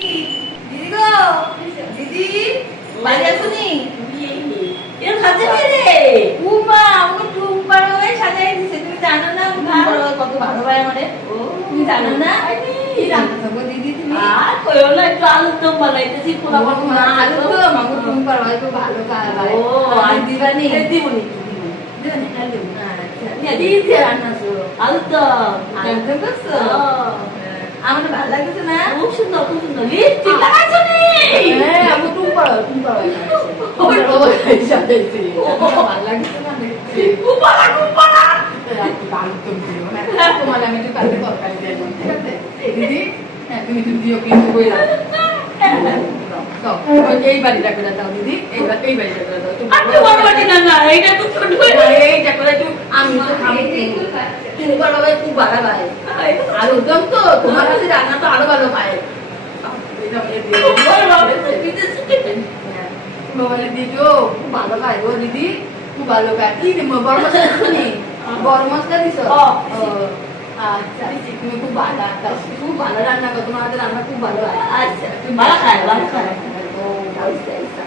দিদি গো, দিদি বাড়ি আসুনি? এর কাছে কে রে? উমা আমাকে টুম্পার হয়ে সাজাই দিছে, তুমি জানো না টুম্পার হয়ে কত ভালো ভাই আমাদের? তুমি জানো না? কি রান্না খাবো দিদি তুমি? আর কইও না, একটু আলুর দম বানাইতেছি, পোলা আমার পোলা আলু তো আমাকে টুম্পার হয় তো ভালো খায় ভাই। ও আর দিবানি? দিবনি দিবানি হ্যাঁ দেবো। আচ্ছা দিদি দিয়ে রান্না করো আলুর দম। আলু তো করছো? আমার তো ভালো লাগছে না? খুব সুন্দর, খুব সুন্দর। লিপস্টিক লাগাইছো নি? হ্যাঁ আমি টুম্পার হয় ওই ভালো লাগছে না দেখতে। কুপালা কুপালা। তোমার আমি একটু কালকে তরকারি দিয়ে দেবো, ঠিক আছে দিদি? হ্যাঁ তুমি একটু দিও কিন্তু বই দাও। এই বাড়িটা করে দাও দিদি, এই বাড়িটা করে দাও। আমি বড় বাটি না না, এইটা তো ছোট হয়ে এইটা করে একটু আমি তো খাবো। তুমি বড় ভাই খুব ভালো ভাই। আর উদ্যম তো তোমার কাছে রান্না তো আরো ভালো পায়। মোবাইলে দিদিও খুব ভালো খায় গো দিদি, খুব ভালো খায়। কি বড় মশলা শুনি, বড় মশলা দিছো? আচ্ছা তুমি খুব ভালো, খুব ভালো রান্না করো, তোমার হাতে রান্না খুব ভালো হয়। আচ্ছা ভালো খায়, ভালো খায়। ও আচ্ছা আচ্ছা।